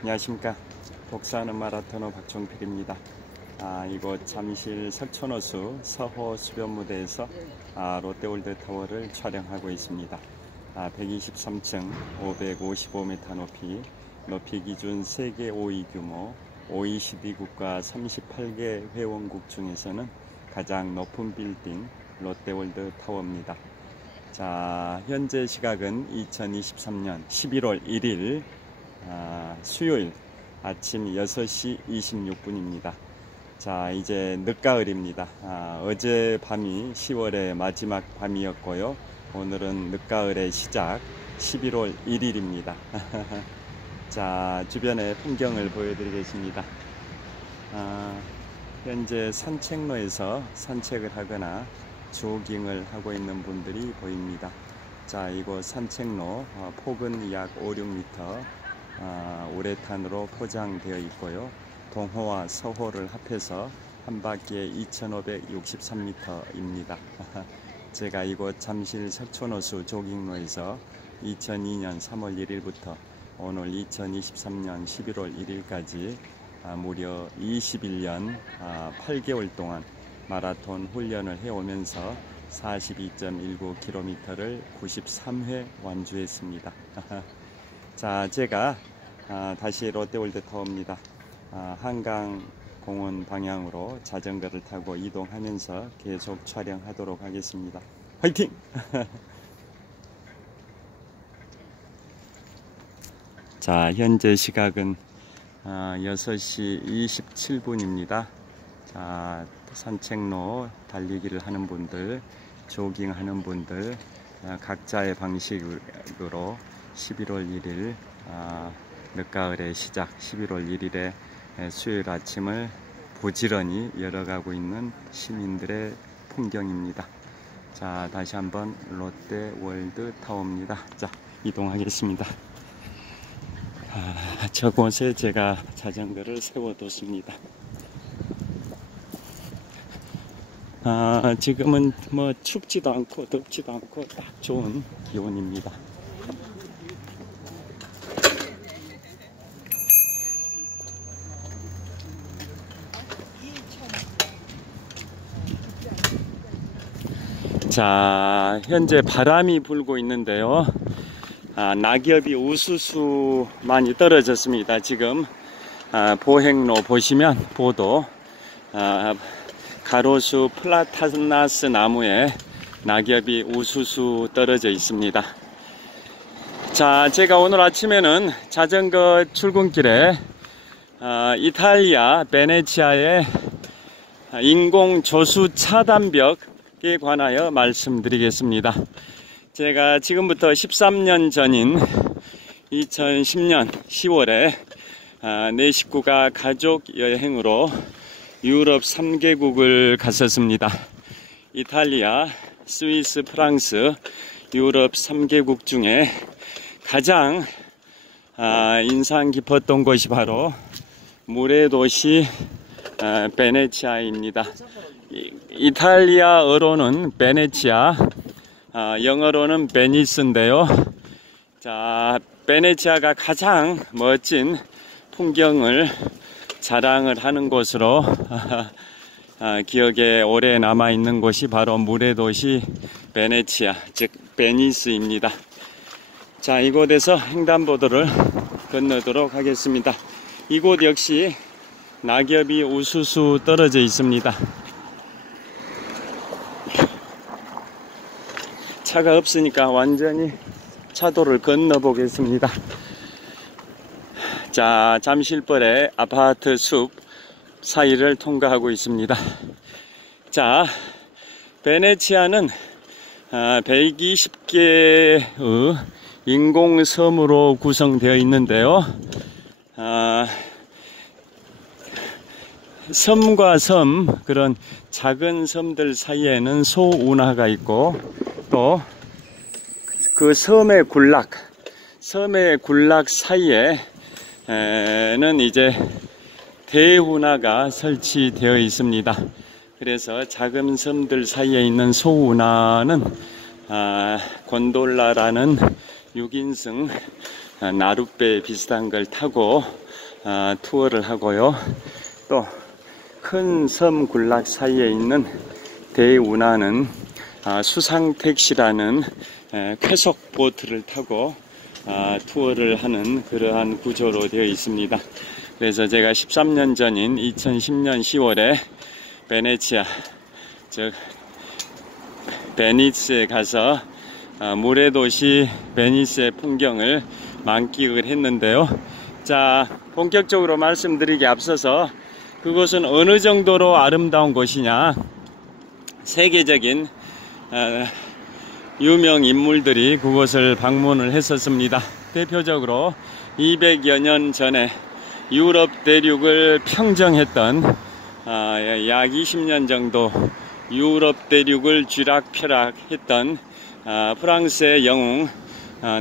안녕하십니까. 복사하는 마라토너 박종필입니다. 이곳 잠실 석촌호수 서호 수변무대에서 롯데월드타워를 촬영하고 있습니다. 123층 555m 높이 기준 세계 5위 규모 OECD 국가 38개 회원국 중에서는 가장 높은 빌딩 롯데월드타워입니다. 자, 현재 시각은 2023년 11월 1일 수요일 아침 6시 26분입니다. 자, 이제 늦가을입니다. 어제 밤이 10월의 마지막 밤이었고요. 오늘은 늦가을의 시작 11월 1일입니다. 자, 주변의 풍경을 보여드리겠습니다. 현재 산책로에서 산책을 하거나 조깅을 하고 있는 분들이 보입니다. 자, 이곳 산책로 폭은 약 5-6m 우레탄으로 포장되어 있고요. 동호와 서호를 합해서 한 바퀴에 2563m입니다. 제가 이곳 잠실 석촌호수 조깅로에서 2002년 3월 1일부터 오늘 2023년 11월 1일까지 무려 21년 8개월 동안 마라톤 훈련을 해오면서 42.19km를 93회 완주했습니다. 자, 제가 다시 롯데월드타워입니다. 한강공원 방향으로 자전거를 타고 이동하면서 계속 촬영하도록 하겠습니다. 화이팅! 자, 현재 시각은 6시 27분입니다. 자, 산책로 달리기를 하는 분들, 조깅하는 분들 각자의 방식으로 11월 1일 늦가을의 시작 11월 1일의 수요일 아침을 부지런히 열어가고 있는 시민들의 풍경입니다. 자, 다시 한번 롯데월드타워입니다. 자, 이동하겠습니다. 저곳에 제가 자전거를 세워뒀습니다. 지금은 뭐 춥지도 않고 덥지도 않고 딱 좋은 기온입니다. 자, 현재 바람이 불고 있는데요. 낙엽이 우수수 많이 떨어졌습니다. 지금 보행로 보시면 보도 가로수 플라타나스 나무에 낙엽이 우수수 떨어져 있습니다. 자, 제가 오늘 아침에는 자전거 출근길에 이탈리아 베네치아의 인공 조수 차단벽에 관하여 말씀드리겠습니다. 제가 지금부터 13년 전인 2010년 10월에 내 식구가 가족 여행으로 유럽 3개국을 갔었습니다. 이탈리아, 스위스, 프랑스, 유럽 3개국 중에 가장 인상 깊었던 곳이 바로 물의 도시 베네치아입니다. 이탈리아어로는 베네치아, 영어로는 베니스인데요. 자, 베네치아가 가장 멋진 풍경을 자랑을 하는 곳으로 기억에 오래 남아있는 곳이 바로 물의 도시 베네치아, 즉 베니스입니다. 자, 이곳에서 횡단보도를 건너도록 하겠습니다. 이곳 역시 낙엽이 우수수 떨어져 있습니다. 차가 없으니까 완전히 차도를 건너 보겠습니다. 자, 잠실벌의 아파트 숲 사이를 통과하고 있습니다. 자, 베네치아는 120개의 인공섬으로 구성되어 있는데요. 섬과 섬, 그런 작은 섬들 사이에는 소운하가 있고, 또 그 섬의 군락 사이에는 이제 대운하가 설치되어 있습니다. 그래서 작은 섬들 사이에 있는 소운하는 곤돌라라는 6인승 나룻배 비슷한 걸 타고 투어를 하고요. 또 큰 섬 군락 사이에 있는 대운하는 수상택시라는 쾌속 보트를 타고 투어를 하는 그러한 구조로 되어 있습니다. 그래서 제가 13년 전인 2010년 10월에 베네치아, 즉 베니스에 가서 물의 도시 베니스의 풍경을 만끽을 했는데요. 자, 본격적으로 말씀드리기 앞서서 그곳은 어느 정도로 아름다운 곳이냐, 세계적인 유명 인물들이 그곳을 방문을 했었습니다. 대표적으로 200여 년 전에 유럽 대륙을 평정했던 약 20년 정도 유럽 대륙을 쥐락펴락했던 프랑스의 영웅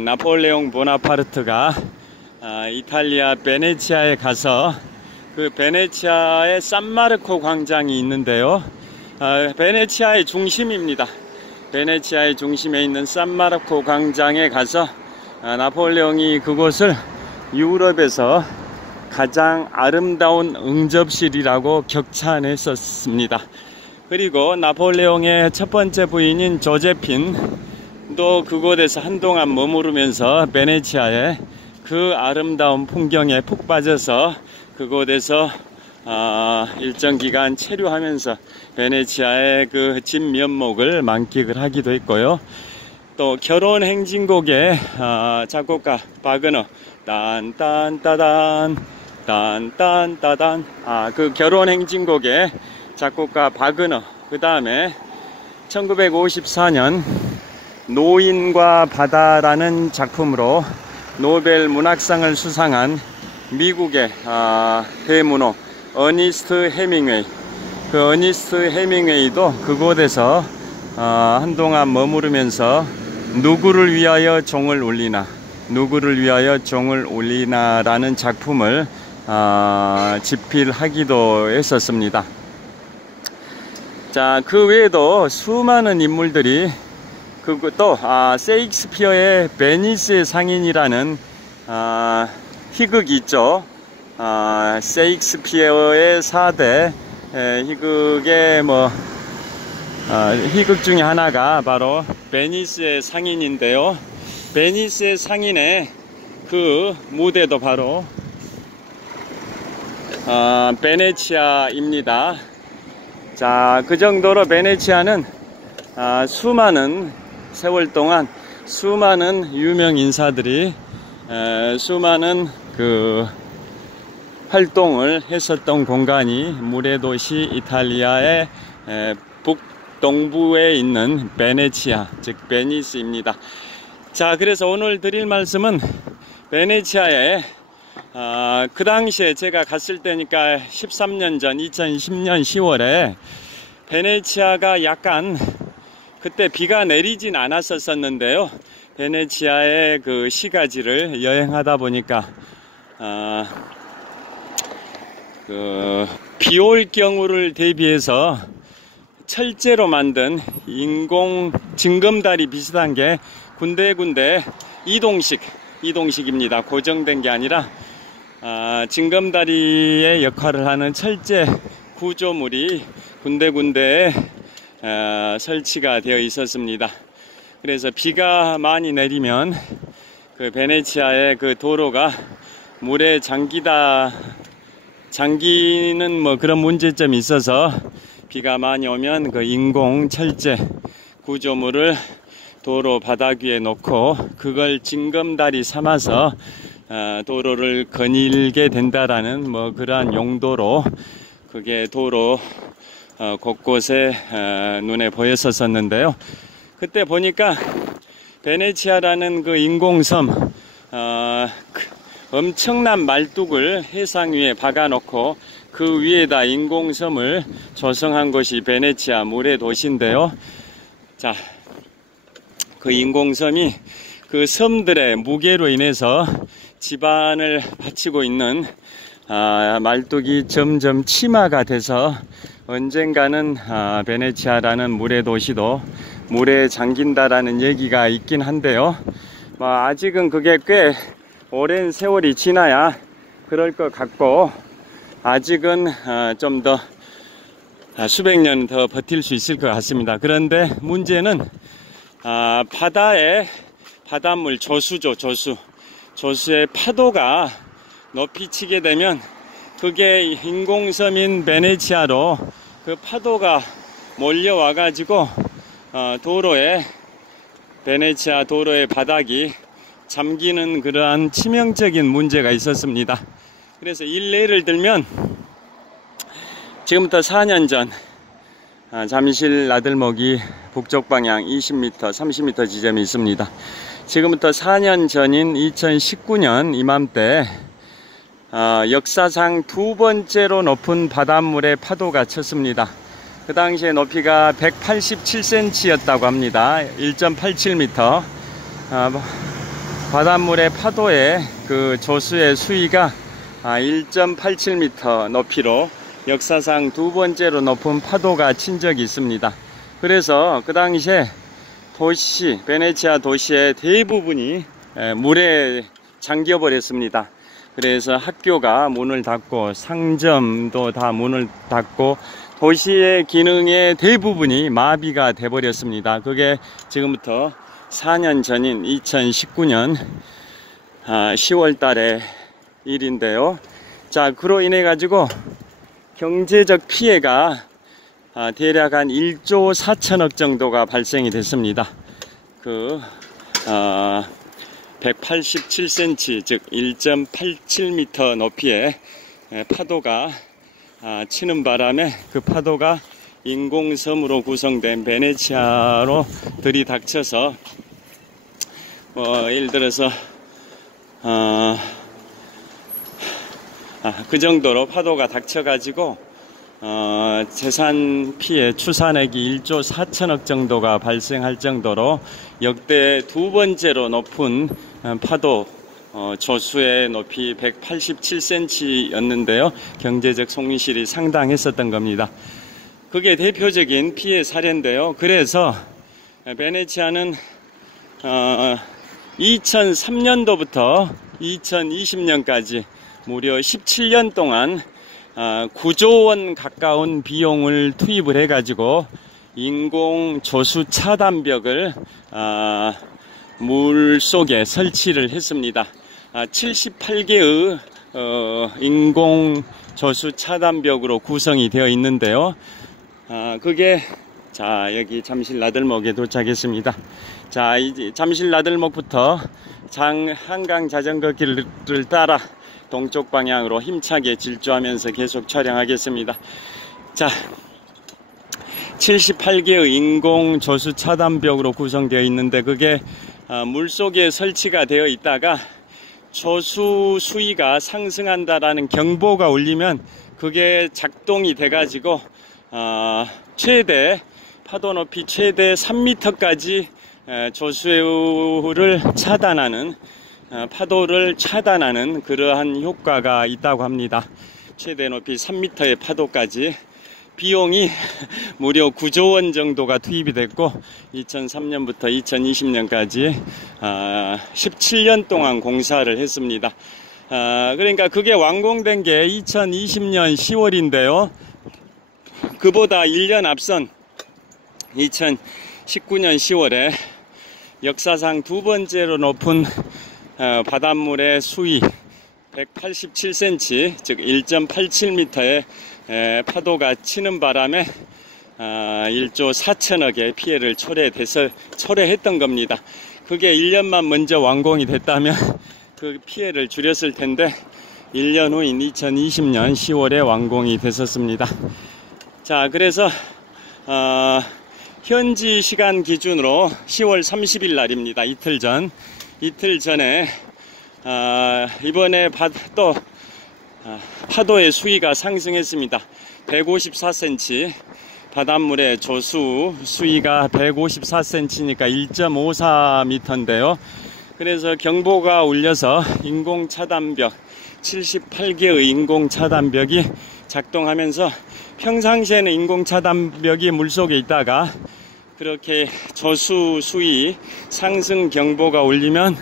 나폴레옹 보나파르트가 이탈리아 베네치아에 가서 그 베네치아의 산마르코 광장이 있는데요. 베네치아의 중심입니다. 베네치아의 중심에 있는 산마르코 광장에 가서 나폴레옹이 그곳을 유럽에서 가장 아름다운 응접실이라고 격찬했었습니다. 그리고 나폴레옹의 첫 번째 부인인 조제핀도 그곳에서 한동안 머무르면서 베네치아의 그 아름다운 풍경에 푹 빠져서 그곳에서 일정 기간 체류하면서 베네치아의 그 진면목을 만끽을 하기도 했고요. 또 결혼 행진곡의 작곡가 바그너 딴딴따단 딴딴따단 그 결혼 행진곡의 작곡가 바그너, 그 다음에 1954년 노인과 바다라는 작품으로 노벨 문학상을 수상한 미국의 대문호 어니스트 해밍웨이, 그 어니스트 해밍웨이도 그곳에서 한동안 머무르면서 누구를 위하여 종을 울리나, 누구를 위하여 종을 울리나 라는 작품을 집필하기도 했었습니다. 자, 그 외에도 수많은 인물들이 또 세익스피어의 베니스의 상인이라는 희극이 있죠. 세익스피어의 4대 희극의 희극 중에 하나가 바로 베니스의 상인인데요. 베니스의 상인의 그 무대도 바로 베네치아입니다. 자, 그 정도로 베네치아는 수많은 세월 동안 수많은 유명 인사들이 수많은 그 활동을 했었던 공간이 물의 도시 이탈리아의 북동부에 있는 베네치아, 즉 베니스입니다. 자, 그래서 오늘 드릴 말씀은 베네치아에 그 당시에 제가 갔을 때니까 13년 전 2010년 10월에 베네치아가 약간 그때 비가 내리진 않았었는데요. 베네치아의 그 시가지를 여행하다 보니까 비 올 경우를 대비해서 철제로 만든 인공 징검다리 비슷한 게 군데군데 이동식입니다. 고정된 게 아니라 징검다리의 역할을 하는 철제 구조물이 군데군데 설치가 되어 있었습니다. 그래서 비가 많이 내리면 그 베네치아의 그 도로가 물에 잠기는 그런 문제점이 있어서 비가 많이 오면 그 인공 철제 구조물을 도로 바닥 위에 놓고 그걸 징검다리 삼아서 도로를 거닐게 된다라는 그러한 용도로 그게 도로 곳곳에 눈에 보였었는데요. 그때 보니까 베네치아라는 그 인공섬 엄청난 말뚝을 해상 위에 박아놓고 그 위에다 인공섬을 조성한 것이 베네치아 물의 도시인데요. 자, 그 인공섬이 그 섬들의 무게로 인해서 지반을 받치고 있는 말뚝이 점점 침하가 돼서 언젠가는 베네치아라는 물의 도시도 물에 잠긴다라는 얘기가 있긴 한데요. 아직은 그게 꽤 오랜 세월이 지나야 그럴 것 같고, 아직은 좀 더 수백 년 더 버틸 수 있을 것 같습니다. 그런데 문제는 바다의 바닷물 조수죠. 조수의 파도가 높이 치게 되면 그게 인공섬인 베네치아로 그 파도가 몰려와 가지고 베네치아 도로의 바닥이 잠기는 그러한 치명적인 문제가 있었습니다. 그래서 일례를 들면 지금부터 4년 전 잠실 나들목이 북쪽 방향 20m, 30m 지점이 있습니다. 지금부터 4년 전인 2019년 이맘때 역사상 두 번째로 높은 바닷물의 파도가 쳤습니다. 그 당시에 높이가 187cm였다고 합니다. 1.87m. 바닷물의 파도의 그 조수의 수위가 1.87m 높이로 역사상 두 번째로 높은 파도가 친 적이 있습니다. 그래서 그 당시에 베네치아 도시의 대부분이 물에 잠겨 버렸습니다. 그래서 학교가 문을 닫고 상점도 다 문을 닫고 도시의 기능의 대부분이 마비가 돼 버렸습니다. 그게 지금부터 4년 전인 2019년 10월 달의 일인데요. 자, 그로 인해 가지고 경제적 피해가 대략 한 1조 4천억 정도가 발생이 됐습니다. 187cm, 즉 1.87m 높이의 파도가 치는 바람에 그 파도가 인공섬으로 구성된 베네치아로 들이닥쳐서 예를 들어서 그 정도로 파도가 닥쳐가지고 재산 피해 추산액이 1조 4천억 정도가 발생할 정도로 역대 두 번째로 높은 파도, 조수의 높이 187cm였는데요. 경제적 손실이 상당했었던 겁니다. 그게 대표적인 피해 사례인데요. 그래서 베네치아는 2003년도부터 2020년까지 무려 17년 동안 9조 원 가까운 비용을 투입을 해가지고 인공 조수 차단벽을 물 속에 설치를 했습니다. 78개의 인공 조수 차단벽으로 구성이 되어 있는데요. 그게 여기 잠실 나들목에 도착했습니다. 자, 이제 잠실 나들목부터 한강 자전거 길을 따라 동쪽 방향으로 힘차게 질주하면서 계속 촬영하겠습니다. 자, 78개의 인공 조수 차단벽으로 구성되어 있는데 그게 물속에 설치가 되어 있다가 조수 수위가 상승한다라는 경보가 울리면 그게 작동이 돼 가지고 파도 높이 최대 3m까지 조수를 차단하는 파도를 차단하는 그러한 효과가 있다고 합니다. 최대 높이 3m의 파도까지 비용이 무려 9조 원 정도가 투입이 됐고 2003년부터 2020년까지 17년 동안 공사를 했습니다. 그러니까 그게 완공된 게 2020년 10월인데요. 그보다 1년 앞선 2019년 10월에 역사상 두 번째로 높은 바닷물의 수위 187cm, 즉 1.87m의 파도가 치는 바람에 1조 4천억의 피해를 초래했던 겁니다. 그게 1년만 먼저 완공이 됐다면 그 피해를 줄였을 텐데 1년 후인 2020년 10월에 완공이 됐었습니다. 자, 그래서 현지 시간 기준으로 10월 30일 날입니다. 이틀 전에 이번에 또 파도의 수위가 상승했습니다. 154cm, 바닷물의 조수 수위가 154cm니까 1.54m인데요. 그래서 경보가 울려서 인공차단벽 78개의 인공차단벽이 작동하면서 평상시에는 인공차단벽이 물속에 있다가 그렇게 저수 수위 상승 경보가 울리면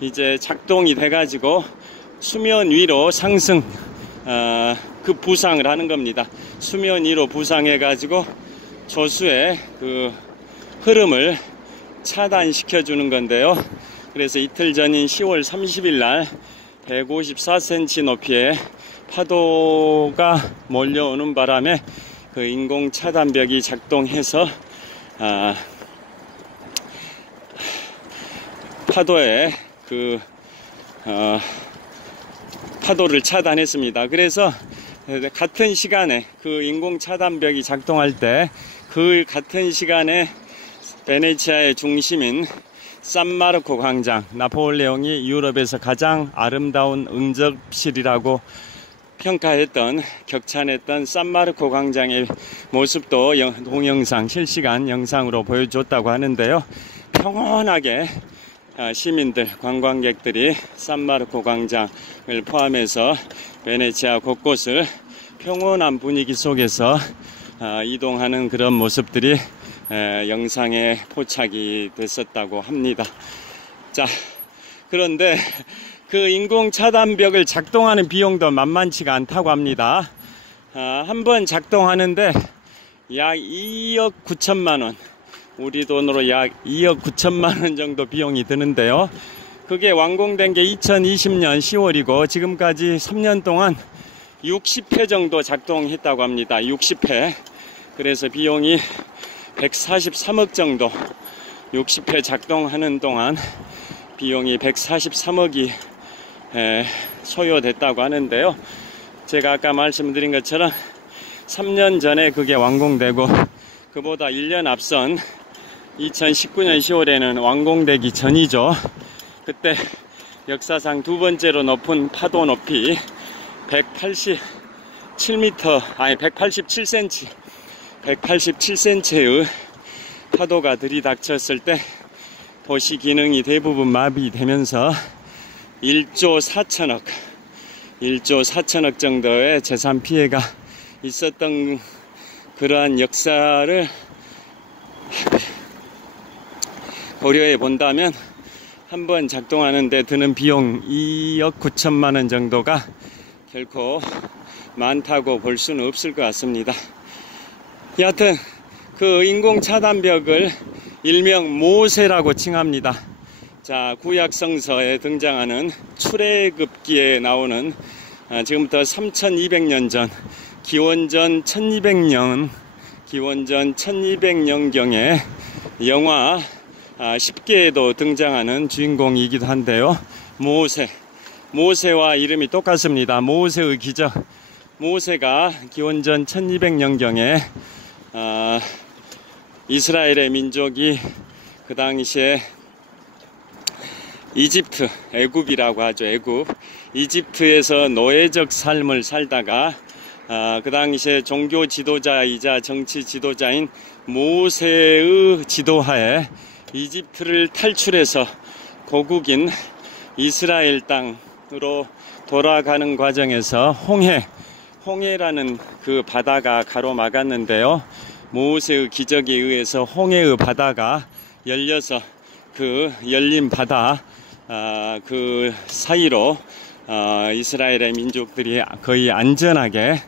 이제 작동이 돼가지고 수면 위로 상승, 그 부상을 하는 겁니다. 수면 위로 부상해가지고 저수의 그 흐름을 차단시켜 주는 건데요. 그래서 이틀 전인 10월 30일 날 154cm 높이의 파도가 몰려오는 바람에 그 인공 차단벽이 작동해서 파도에 파도를 차단했습니다. 그래서 같은 시간에 그 인공 차단벽이 작동할 때 그 같은 시간에 베네치아의 중심인 산마르코 광장, 나폴레옹이 유럽에서 가장 아름다운 응접실이라고 평가했던, 격찬했던 산마르코 광장의 모습도 동영상, 실시간 영상으로 보여줬다고 하는데요. 평온하게 시민들, 관광객들이 산마르코 광장을 포함해서 베네치아 곳곳을 평온한 분위기 속에서 이동하는 그런 모습들이 영상에 포착이 됐었다고 합니다. 자, 그런데 그 인공 차단벽을 작동하는 비용도 만만치가 않다고 합니다. 한번 작동하는데 약 2억 9천만 원, 우리 돈으로 약 2억 9천만 원 정도 비용이 드는데요. 그게 완공된 게 2020년 10월이고 지금까지 3년 동안 60회 정도 작동했다고 합니다. 60회. 그래서 비용이 143억 정도, 60회 작동하는 동안 비용이 143억이 소요됐다고 하는데요. 제가 아까 말씀드린 것처럼 3년 전에 그게 완공되고 그보다 1년 앞선 2019년 10월에는 완공되기 전이죠. 그때 역사상 두 번째로 높은 파도 높이 187cm의 파도가 들이닥쳤을 때 도시 기능이 대부분 마비되면서 1조 4천억 정도의 재산 피해가 있었던 그러한 역사를 고려해 본다면 한번 작동하는데 드는 비용 2억 9천만 원 정도가 결코 많다고 볼 수는 없을 것 같습니다. 여하튼 그 인공 차단벽을 일명 모세라고 칭합니다. 자, 구약 성서에 등장하는 출애굽기에 나오는 지금부터 3200년 전, 기원전 1200년경에 영화 10개에도 등장하는 주인공이기도 한데요. 모세와 이름이 똑같습니다. 모세의 기적. 모세가 기원전 1200년경에 이스라엘의 민족이 그 당시에 애굽이라고 하죠. 이집트에서 노예적 삶을 살다가 그 당시에 종교 지도자이자 정치 지도자인 모세의 지도하에 이집트를 탈출해서 고국인 이스라엘 땅으로 돌아가는 과정에서 홍해라는 그 바다가 가로막았는데요. 모세의 기적에 의해서 홍해의 바다가 열려서 그 열린 바다 그 사이로 이스라엘의 민족들이 거의 안전하게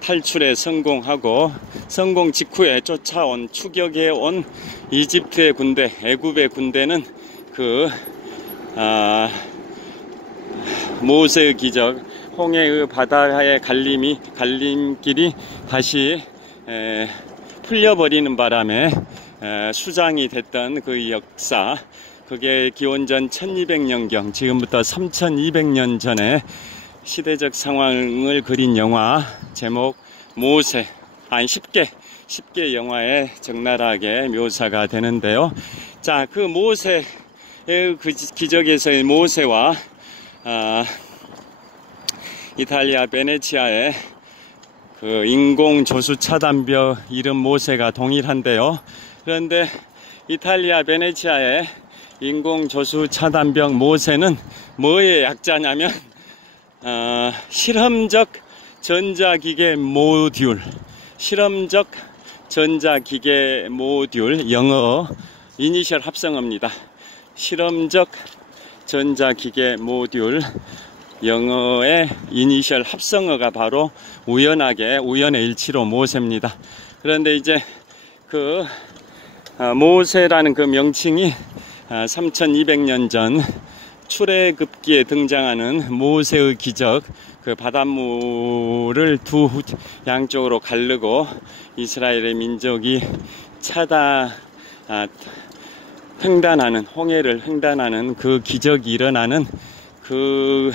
탈출에 성공하고 성공 직후에 추격해 온 이집트의 군대, 애굽의 군대는 그 모세의 기적, 홍해의 바다의 갈림길이 다시 풀려버리는 바람에 수장이 됐던 그 역사, 그게 기원전 1200년경, 지금부터 3200년 전에 시대적 상황을 그린 영화, 제목 모세, 10개 영화에 적나라하게 묘사가 되는데요. 자, 그 모세의 그 기적에서의 모세와 이탈리아 베네치아의 그 인공 조수 차단벽 이름 모세가 동일한데요. 그런데 이탈리아 베네치아의 인공 조수 차단벽 모세는 뭐의 약자냐면 실험적 전자기계 모듈, 실험적 전자기계 모듈, 영어 이니셜 합성어입니다. 실험적 전자기계 모듈, 영어의 이니셜 합성어가 바로 우연의 일치로 모세입니다. 그런데 이제 그 모세라는 그 명칭이 3200년 전 출애굽기에 등장하는 모세의 기적, 그 바닷물을 두 양쪽으로 가르고 이스라엘의 민족이 횡단하는, 홍해를 횡단하는 그 기적이 일어나는 그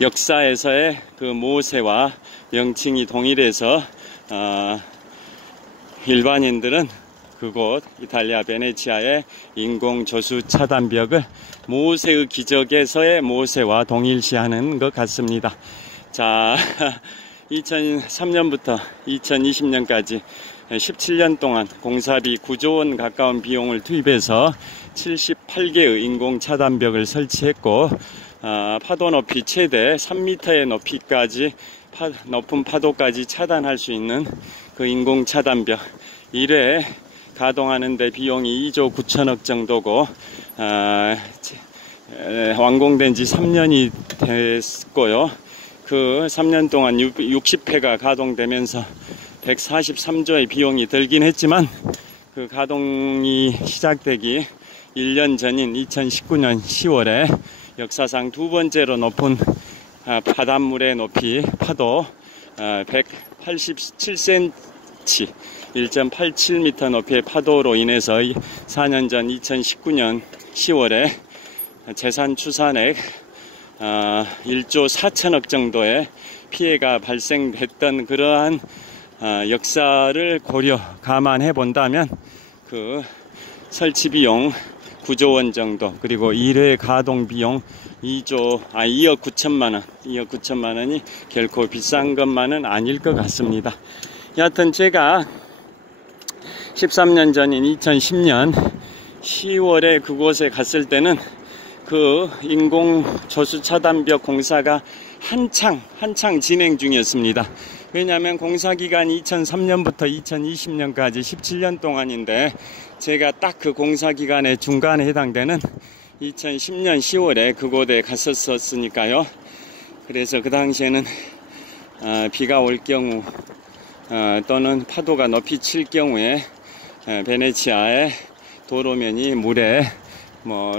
역사에서의 그 모세와 명칭이 동일해서 일반인들은 그곳 이탈리아 베네치아의 인공조수 차단벽을 모세의 기적에서의 모세와 동일시하는 것 같습니다. 자, 2003년부터 2020년까지 17년 동안 공사비 9조 원 가까운 비용을 투입해서 78개의 인공 차단벽을 설치했고, 파도 높이 최대 3m의 높이까지 높은 파도까지 차단할 수 있는 그 인공 차단벽 1회 가동하는데 비용이 2조 9천억 정도고, 완공된 지 3년이 됐고요. 그 3년 동안 60회가 가동되면서 143조의 비용이 들긴 했지만, 그 가동이 시작되기 1년 전인 2019년 10월에 역사상 두 번째로 높은 바닷물의 높이, 파도 187cm, 1.87m 높이의 파도로 인해서 4년 전 2019년 10월에 재산 추산액 1조 4천억 정도의 피해가 발생했던 그러한 역사를 감안해 본다면 그 설치 비용 9조 원 정도, 그리고 1회 가동 비용 2억 9천만 원이 결코 비싼 것만은 아닐 것 같습니다. 여하튼 제가 13년 전인 2010년 10월에 그곳에 갔을 때는 그 인공 조수 차단벽 공사가 한창 진행 중이었습니다. 왜냐하면 공사 기간이 2003년부터 2020년까지 17년 동안인데, 제가 딱 그 공사 기간의 중간에 해당되는 2010년 10월에 그곳에 갔었으니까요. 그래서 그 당시에는 비가 올 경우 또는 파도가 높이 칠 경우에 베네치아의 도로면이 물에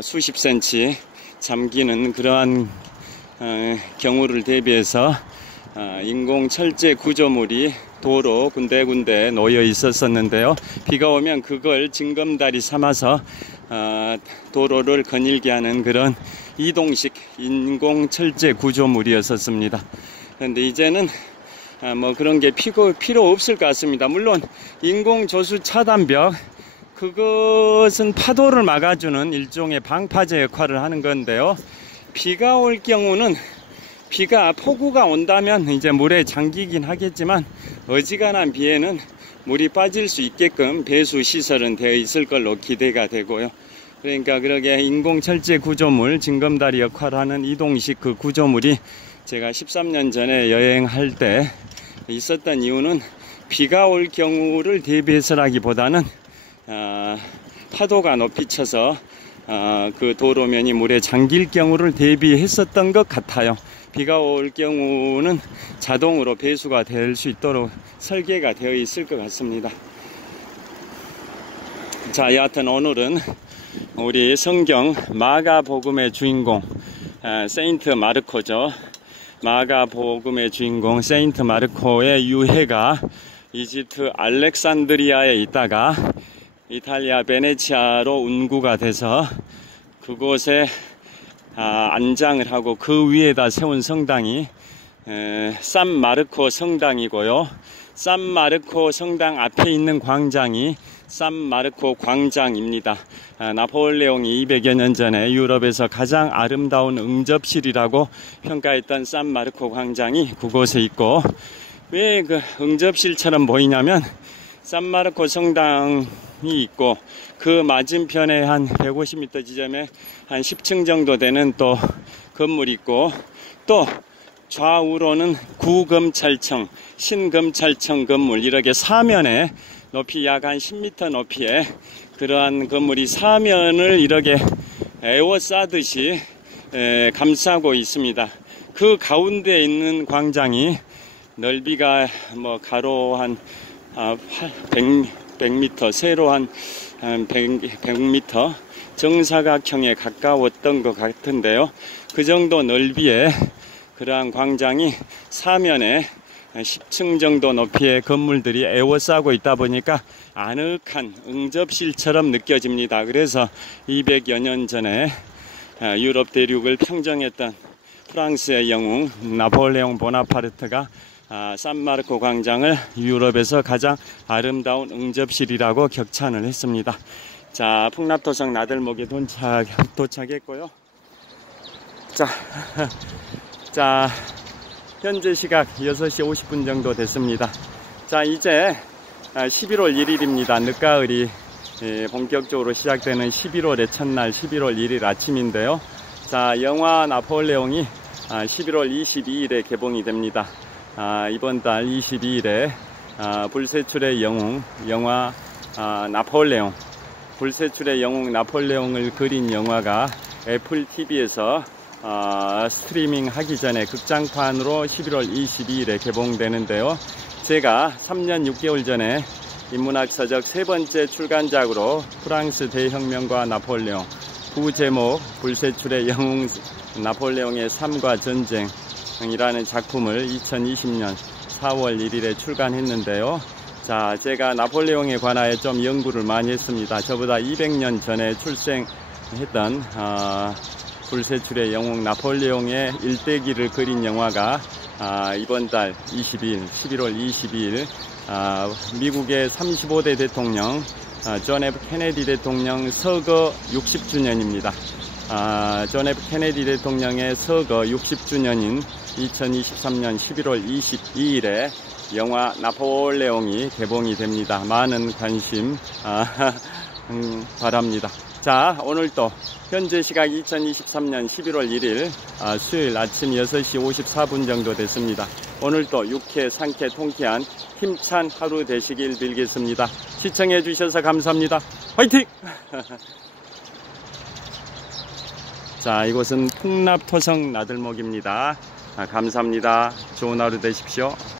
수십 센치 잠기는 그러한 경우를 대비해서 인공 철제 구조물이 도로 군데군데 놓여 있었는데요. 비가 오면 그걸 징검다리 삼아서 도로를 거닐게 하는 그런 이동식 인공 철제 구조물이었습니다. 그런데 이제는 그런 게 필요 없을 것 같습니다. 물론 인공 조수 차단벽, 그것은 파도를 막아주는 일종의 방파제 역할을 하는 건데요. 비가 올 경우는, 폭우가 온다면 이제 물에 잠기긴 하겠지만, 어지간한 비에는 물이 빠질 수 있게끔 배수 시설은 되어 있을 걸로 기대가 되고요. 그러니까 그러게 인공 철제 구조물, 징검다리 역할을 하는 이동식 그 구조물이 제가 13년 전에 여행할 때 있었던 이유는, 비가 올 경우를 대비해서라기보다는 파도가 높이 쳐서 그 도로면이 물에 잠길 경우를 대비했었던 것 같아요. 비가 올 경우는 자동으로 배수가 될 수 있도록 설계가 되어 있을 것 같습니다. 자, 여하튼 오늘은 우리 성경 마가복음의 주인공 세인트 마르코죠. 마가복음의 주인공 세인트 마르코의 유해가 이집트 알렉산드리아에 있다가 이탈리아 베네치아로 운구가 돼서 그곳에 안장을 하고 그 위에다 세운 성당이 산 마르코 성당이고요. 산 마르코 성당 앞에 있는 광장이 산 마르코 광장입니다. 나폴레옹이 200여 년 전에 유럽에서 가장 아름다운 응접실이라고 평가했던 산 마르코 광장이 그곳에 있고, 왜 그 응접실처럼 보이냐면, 산 마르코 성당이 있고 그 맞은편에 한 150m 지점에 한 10층 정도 되는 또 건물이 있고, 또 좌우로는 구검찰청, 신검찰청 건물, 이렇게 사면에 높이 약 한 10m 높이의 그러한 건물이 사면을 이렇게 에워싸듯이 감싸고 있습니다. 그 가운데 있는 광장이 넓이가 뭐 가로 한 100m, 세로 한 100m 정사각형에 가까웠던 것 같은데요. 그 정도 넓이의 그러한 광장이 사면에 10층 정도 높이의 건물들이 에워싸고 있다 보니까 아늑한 응접실처럼 느껴집니다. 그래서 200여 년 전에 유럽 대륙을 평정했던 프랑스의 영웅 나폴레옹 보나파르트가 산마르코 광장을 유럽에서 가장 아름다운 응접실이라고 격찬을 했습니다. 자, 풍납토성 나들목에 도착했고요. 자, 현재 시각 6시 50분 정도 됐습니다. 자, 이제 11월 1일입니다. 늦가을이 본격적으로 시작되는 11월의 첫날 11월 1일 아침인데요. 자, 영화 나폴레옹이 11월 22일에 개봉이 됩니다. 이번 달 22일에 불세출의 영웅 영화 나폴레옹, 불세출의 영웅 나폴레옹을 그린 영화가 애플 TV에서 스트리밍 하기 전에 극장판으로 11월 22일에 개봉되는데요. 제가 3년 6개월 전에 인문학서적 세 번째 출간작으로 프랑스 대혁명과 나폴레옹, 부제목 불세출의 영웅 나폴레옹의 삶과 전쟁이라는 작품을 2020년 4월 1일에 출간했는데요. 자, 제가 나폴레옹에 관하여 좀 연구를 많이 했습니다. 저보다 200년 전에 출생했던 불세출의 영웅 나폴레옹의 일대기를 그린 영화가 이번 달 22일, 11월 22일 미국의 35대 대통령 존 F 케네디 대통령 서거 60주년입니다. 존 F 케네디 대통령의 서거 60주년인 2023년 11월 22일에 영화 나폴레옹이 개봉이 됩니다. 많은 관심 바랍니다. 자, 오늘도 현재 시각 2023년 11월 1일 수요일 아침 6시 54분 정도 됐습니다. 오늘도 유쾌, 상쾌, 통쾌한 힘찬 하루 되시길 빌겠습니다. 시청해 주셔서 감사합니다. 화이팅! 자, 이곳은 풍납토성 나들목입니다. 감사합니다. 좋은 하루 되십시오.